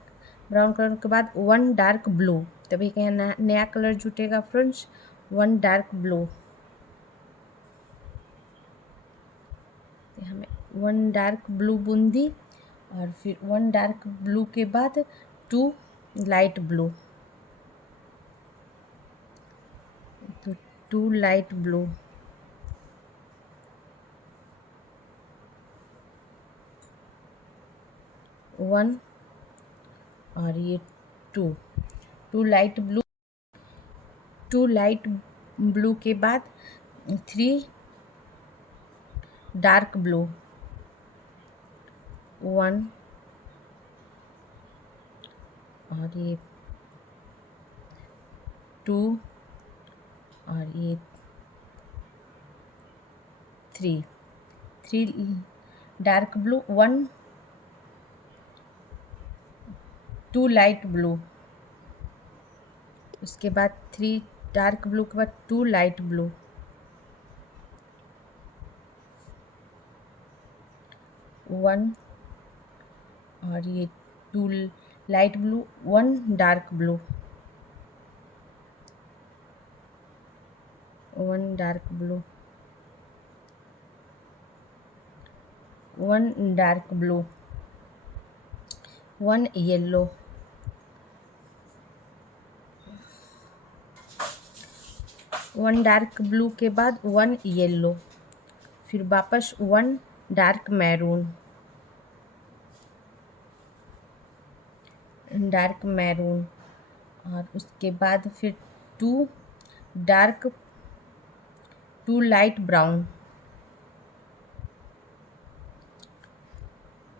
brown colour के बाद 1 डार्क ब्लू। तभी कहीं नया कलर जुटेगा फ्रेंड्स, 1 डार्क ब्लू। हमें 1 डार्क ब्लू बुन दी और फिर 1 डार्क ब्लू के बाद 2 लाइट ब्लू, तो 2 लाइट ब्लू, 1 और ये 2 लाइट ब्लू, 2 लाइट ब्लू के बाद 3 डार्क ब्लू, 1 और ये 2 और ये 3 डार्क ब्लू, 1 2 लाइट ब्लू, उसके बाद 3 डार्क ब्लू के बाद 2 लाइट ब्लू, 1 और ये 2 light blue, 1 dark blue, 1 dark blue, 1 dark blue, 1 yellow, 1 dark blue के बाद 1 येलो, फिर वापस 1 डार्क मैरून, डार्क मैरून, और उसके बाद फिर 2 dark 2 light brown,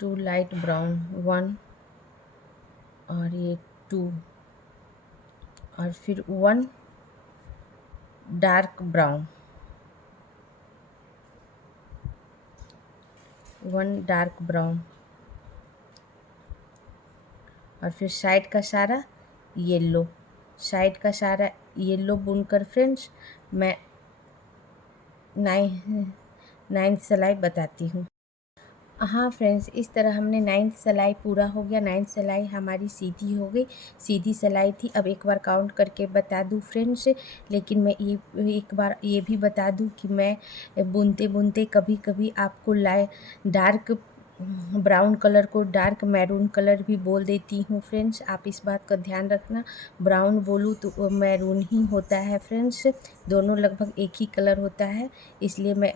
2 light brown, 1 और ये 2, और फिर 1 डार्क ब्राउन, 1 डार्क ब्राउन, और फिर साइड का सारा येलो, साइड का सारा येलो बुनकर फ्रेंड्स मैं 9th सिलाई बताती हूँ। हाँ फ्रेंड्स, इस तरह हमने 9th सिलाई पूरा हो गया। 9th सिलाई हमारी सीधी हो गई, सीधी सिलाई थी। अब एक बार काउंट करके बता दूँ फ्रेंड्स, लेकिन मैं ये एक बार ये भी बता दूँ कि मैं बुनते बुनते कभी कभी आपको डार्क ब्राउन कलर को डार्क मैरून कलर भी बोल देती हूँ फ्रेंड्स। आप इस बात का ध्यान रखना, ब्राउन बोलूँ तो मैरून ही होता है फ्रेंड्स, दोनों लगभग एक ही कलर होता है, इसलिए मैं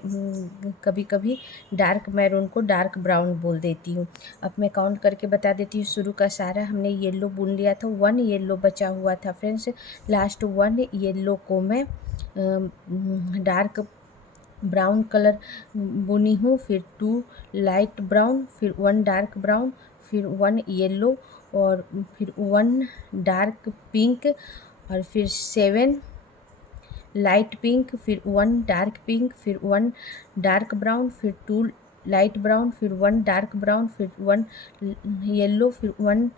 कभी कभी डार्क मैरून को डार्क ब्राउन बोल देती हूँ। अब मैं काउंट करके बता देती हूँ। शुरू का सारा हमने येलो बुन लिया था, 1 येलो बचा हुआ था फ्रेंड्स। लास्ट 1 येलो को मैं डार्क ब्राउन कलर बुनी हूँ, फिर 2 लाइट ब्राउन, फिर 1 डार्क ब्राउन, फिर 1 येलो, और फिर 1 डार्क पिंक, और फिर 7 लाइट पिंक, फिर 1 डार्क पिंक, फिर 1 डार्क ब्राउन, फिर 2 लाइट ब्राउन, फिर 1 डार्क ब्राउन, फिर 1 येलो, फिर 1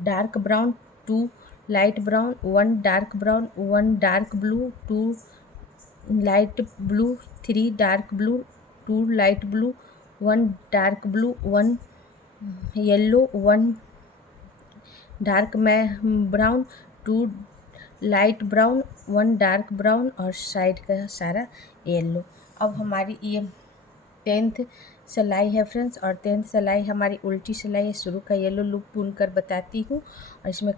dark brown, 2 light brown, 1 dark brown, 1 dark blue, 2 light blue, 3 dark blue, 2 light blue, 1 dark blue, 1 yellow, 1 dark brown, 2 light brown, 1 dark brown, और side का सारा yellow. अब हमारी ये 10th सिलाई है फ्रेंड्स, और 10th सिलाई हमारी उल्टी सिलाई है। शुरू का येलो लूप बुनकर बताती हूँ, और इसमें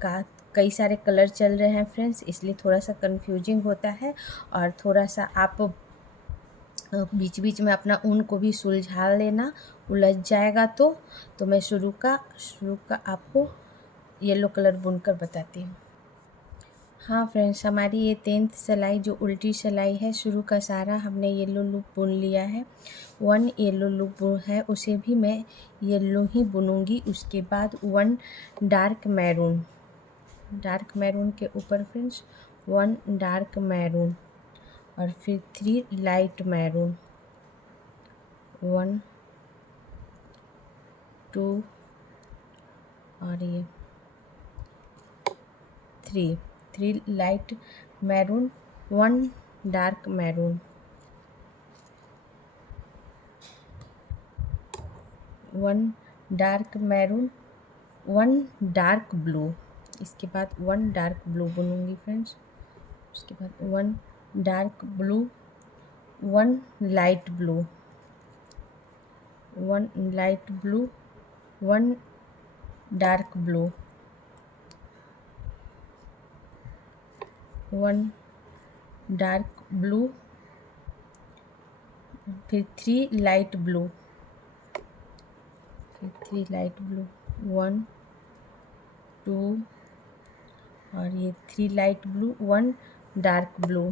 कई सारे कलर चल रहे हैं फ्रेंड्स, इसलिए थोड़ा सा कंफ्यूजिंग होता है, और थोड़ा सा आप बीच बीच में अपना ऊन को भी सुलझा लेना, उलझ जाएगा तो मैं शुरू का आपको येलो कलर बुनकर बताती हूँ। हाँ फ्रेंड्स, हमारी ये 10th सिलाई जो उल्टी सिलाई है, शुरू का सारा हमने येलो लूप बुन लिया है। 1 येलो लूप है, उसे भी मैं येलो ही बुनूंगी। उसके बाद 1 डार्क मैरून के ऊपर फ्रेंड्स 1 डार्क मैरून, और फिर 3 लाइट मैरून, 1 2 और ये 3 light maroon, 1 dark maroon, 1 dark maroon, 1 dark blue. इसके बाद 1 डार्क ब्लू बुनूंगी फ्रेंड्स। उसके बाद 1 dark blue, 1 light blue, 1 light blue, 1 dark blue, 1 dark blue, फिर 3 लाइट ब्लू, फिर 3 लाइट ब्लू, 1 2 और ये 3 light blue, 1 dark blue,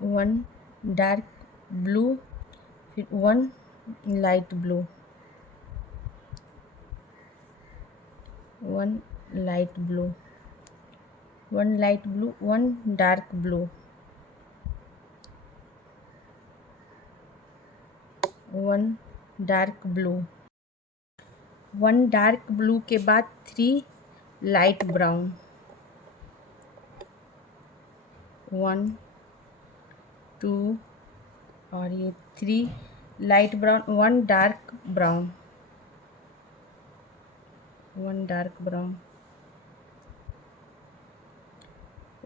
1 dark blue, फिर 1 light blue, 1 light blue, 1 light blue, 1 dark blue, 1 dark blue, 1 dark blue के बाद 3 light brown, 1 2 और ये 3 light brown, 1 dark brown, 1 dark brown,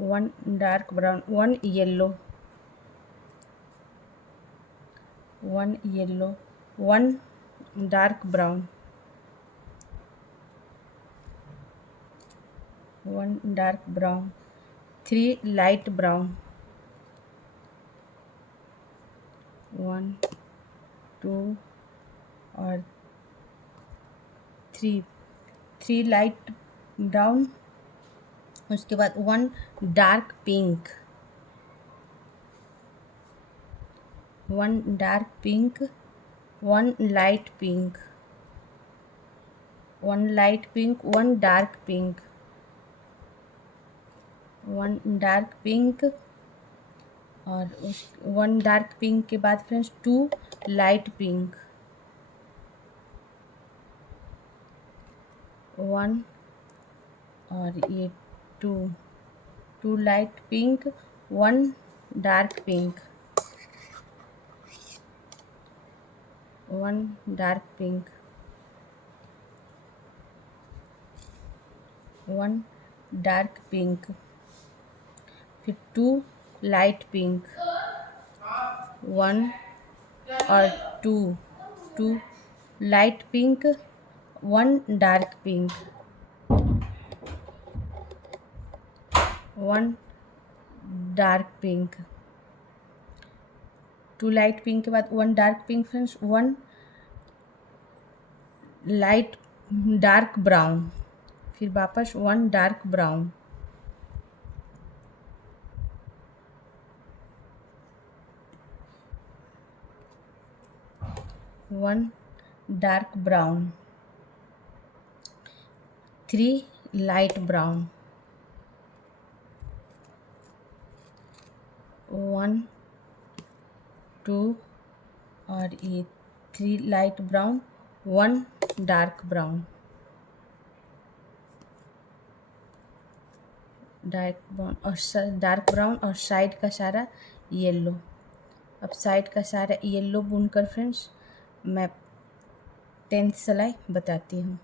1 dark brown, 1 yellow, 1 yellow, 1 dark brown, 1 dark brown, 3 light brown, 1 2 और 3 light brown. उसके बाद 1 dark pink, 1 dark pink, 1 light pink, 1 light pink, 1 dark pink, 1 dark pink और 1 dark pink के बाद friends 2 light pink, 1 और ये 2 light pink, 1 dark pink, 1 dark pink, 1 dark pink, फिर 2 light pink, 1 और 2 light pink, 1 dark pink, 1 dark pink, 2 light pink के बाद 1 dark pink friends, 1 light dark brown, फिर वापस 1 dark brown, 1 dark brown, 3 light brown, 1 2 और ये 3 light brown, 1 dark brown, dark brown और side का सारा येलो। अब साइड का सारा येलो बुनकर फ्रेंड्स मैं 10th सिलाई बताती हूँ।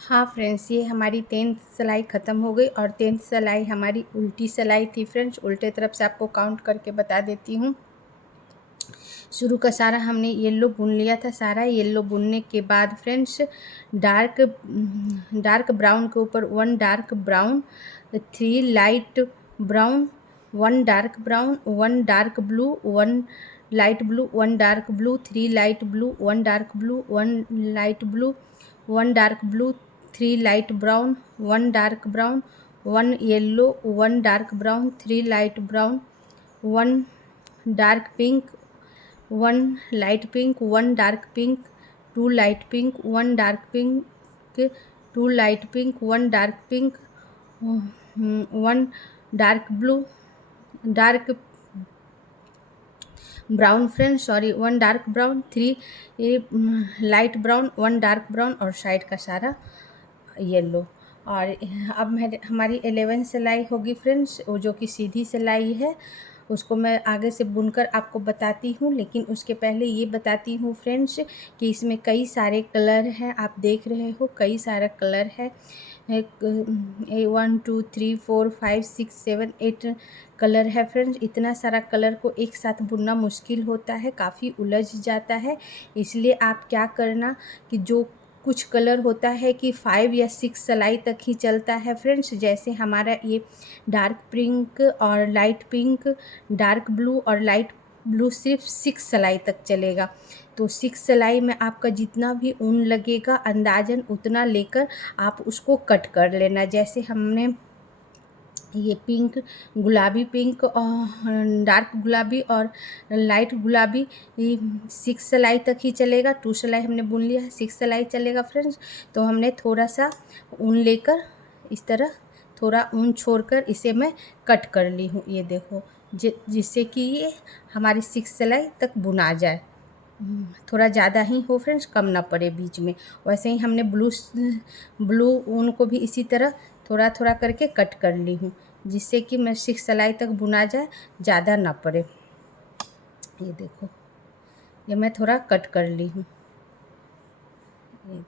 हाँ फ्रेंड्स, ये हमारी 10th सिलाई ख़त्म हो गई और 10th सिलाई हमारी उल्टी सिलाई थी फ्रेंड्स। उल्टे तरफ से आपको काउंट करके बता देती हूँ। शुरू का सारा हमने येलो बुन लिया था। सारा येलो बुनने के बाद फ्रेंड्स डार्क ब्राउन के ऊपर 1 dark brown, 3 light brown, 1 dark brown, 1 dark blue, 1 light blue, 1 dark blue, 3 light blue, 1 dark blue, 1 light blue, 1 dark blue, 3 light brown, 1 dark brown, 1 yellow, 1 dark brown, 3 light brown, 1 dark pink, 1 light pink, 1 dark pink, 2 light pink, 1 dark pink, 2 light pink, 1 dark pink, 1 dark blue, dark brown friends, sorry 1 dark brown, 3 light brown, 1 dark brown और side का सारा yellow. और अब हमारी 11 सिलाई होगी friends, वो जो कि सीधी सिलाई है, उसको मैं आगे से बुनकर आपको बताती हूँ। लेकिन उसके पहले ये बताती हूँ फ्रेंड्स कि इसमें कई सारे कलर हैं। आप देख रहे हो कई सारा कलर है। 1 2 3 4 5 6 7 8 कलर है फ्रेंड्स। इतना सारा कलर को एक साथ बुनना मुश्किल होता है, काफ़ी उलझ जाता है। इसलिए आप क्या करना कि जो कुछ कलर होता है कि 5 या 6 सिलाई तक ही चलता है फ्रेंड्स। जैसे हमारा ये डार्क पिंक और लाइट पिंक, डार्क ब्लू और लाइट ब्लू सिर्फ 6 सिलाई तक चलेगा। तो 6 सिलाई में आपका जितना भी ऊन लगेगा अंदाजन उतना लेकर आप उसको कट कर लेना। जैसे हमने ये पिंक, गुलाबी पिंक और डार्क गुलाबी और लाइट गुलाबी, ये 6 सिलाई तक ही चलेगा। 2 सिलाई हमने बुन लिया है, 6 सिलाई चलेगा फ्रेंड्स। तो हमने थोड़ा सा ऊन लेकर इस तरह थोड़ा ऊन छोड़कर इसे मैं कट कर ली हूँ। ये देखो जिससे कि ये हमारी 6 सिलाई तक बुना जाए। थोड़ा ज़्यादा ही हो फ्रेंड्स, कम ना पड़े बीच में। वैसे ही हमने ब्लू ऊन को भी इसी तरह थोड़ा थोड़ा करके कट कर ली हूँ, जिससे कि मैं 6 सिलाई तक बुना जाए, ज़्यादा ना पड़े। ये देखो, ये मैं थोड़ा कट कर ली हूँ। ये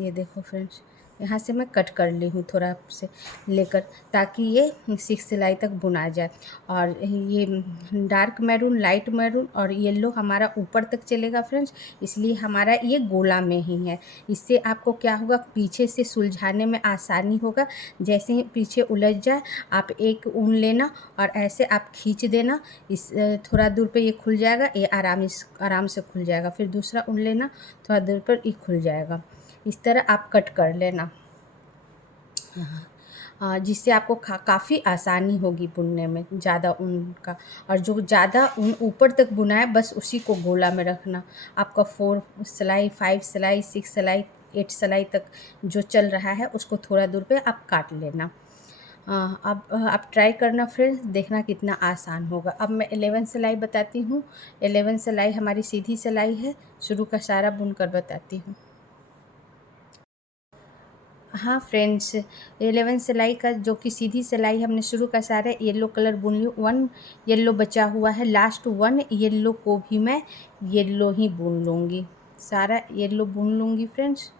ये देखो फ्रेंड्स, यहाँ से मैं कट कर ली हूँ थोड़ा से लेकर, ताकि ये 6 सिलाई तक बुना जाए। और ये डार्क मैरून, लाइट मैरून और येलो हमारा ऊपर तक चलेगा फ्रेंड्स, इसलिए हमारा ये गोला में ही है। इससे आपको क्या होगा, पीछे से सुलझाने में आसानी होगा। जैसे ही पीछे उलझ जाए, आप एक ऊन लेना और ऐसे आप खींच देना, इस थोड़ा दूर पे ये खुल जाएगा, ये आराम से खुल जाएगा। फिर दूसरा ऊन लेना, थोड़ा दूर पर ये खुल जाएगा। इस तरह आप कट कर लेना, जिससे आपको काफ़ी आसानी होगी बुनने में, ज़्यादा ऊन का। और जो ज़्यादा ऊन ऊपर तक बुना है, बस उसी को गोला में रखना। आपका 4 सिलाई, 5 सिलाई, 6 सिलाई, 8 सिलाई तक जो चल रहा है, उसको थोड़ा दूर पे आप काट लेना। अब आप ट्राई करना फ्रेंड्स, देखना कितना आसान होगा। अब मैं 11 सिलाई बताती हूँ। 11 सिलाई हमारी सीधी सिलाई है, शुरू का सारा बुनकर बताती हूँ। हाँ फ्रेंड्स, 11 सिलाई का जो कि सीधी सिलाई हमने शुरू का सारा येलो कलर बुन ली। 1 येलो बचा हुआ है, लास्ट 1 येलो को भी मैं येलो ही बुन लूँगी, सारा येलो बुन लूँगी फ्रेंड्स।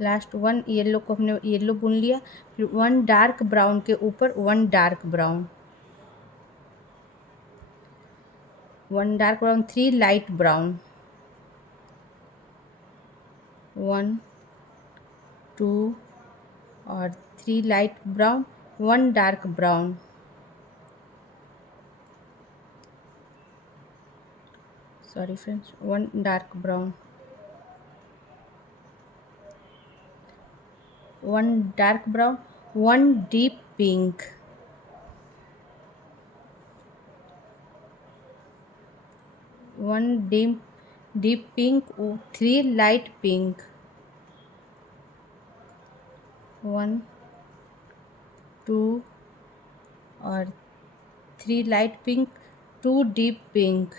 लास्ट 1 येलो को हमने येलो बुन लिया। फिर 1 डार्क ब्राउन के ऊपर 1 dark brown, 1 dark brown, 3 light brown, 1 2 और 3 light brown, 1 dark brown, sorry friends, 1 dark brown, 1 dark brown, 1 deep pink, 1 deep pink, 3 light pink, 1 2 और 3 लाइट पिंक, 2 डीप पिंक,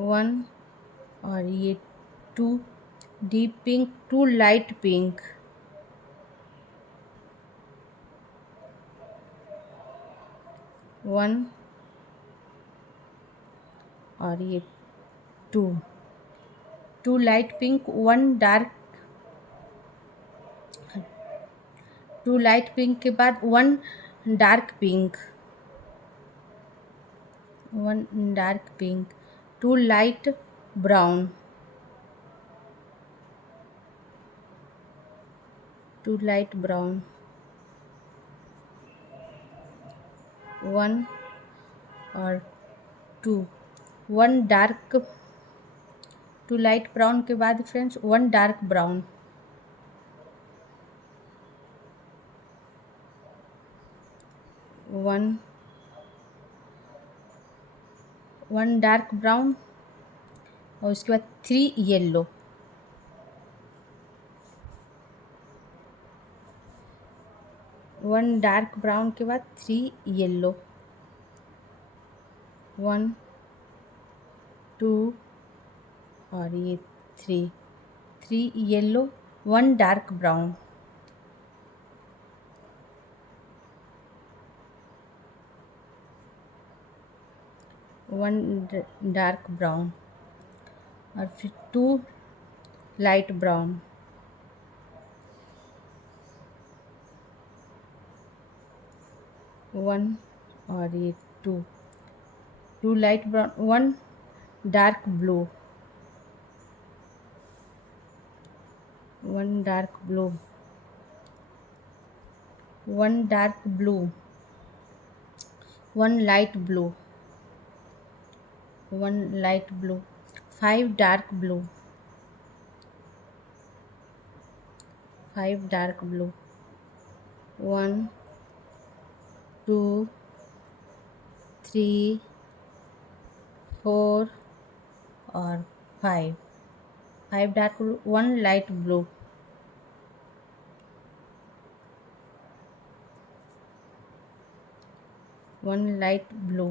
1 और ये 2 डीप पिंक, 2 लाइट पिंक, 1 और ये 2 light pink, 2 light pink के बाद 1 dark pink, 1 dark pink, 2 light brown, 2 light brown, 1 और 2, 1 dark, 2 light brown के बाद friends 1 dark brown, 1 dark brown और उसके बाद 3 येलो, 1 डार्क ब्राउन के बाद 3 येलो, 1 2 और ये 3 yellow, 1 dark brown, 1 dark brown और फिर 2 लाइट ब्राउन, 1 और ये 2 light brown, 1 dark blue, 1 dark blue, 1 dark blue, 1 light blue, 1 light blue, 5 dark blue, 5 dark blue, 1 2 3 4 और 5 dark blue, 1 light blue, one light blue,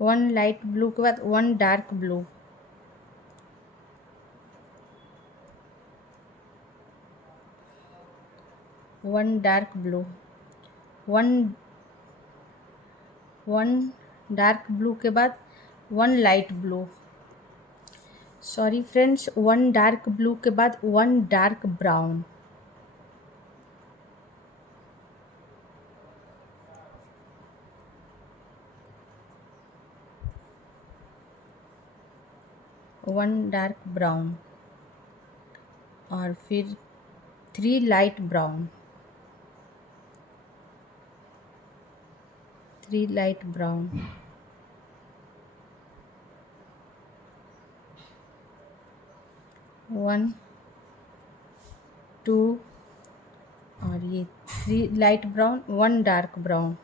one light blue के बाद one dark blue, one dark blue, one one dark blue के बाद one light blue, sorry friends, one dark blue के बाद one dark brown, one dark brown, और फिर three light brown, three light brown, one two, और ये three light brown, one dark brown,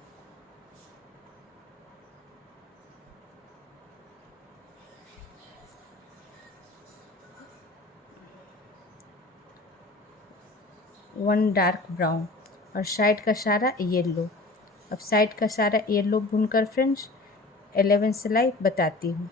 one dark brown, और side का सारा yellow. अब साइड का सारा येलो बुनकर फ्रेंड्स 11 सिलाई बताती हूँ।